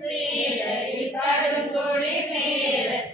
வீடையில் கடுங்குளிர் நேரத்தில்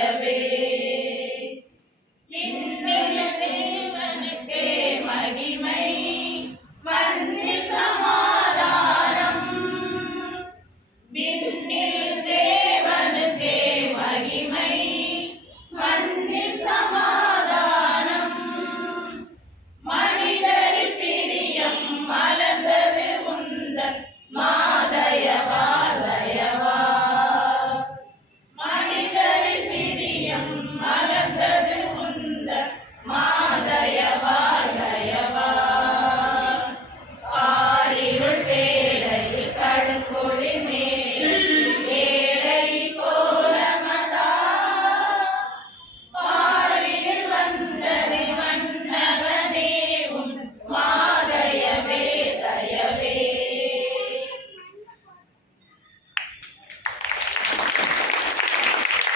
Yahweh.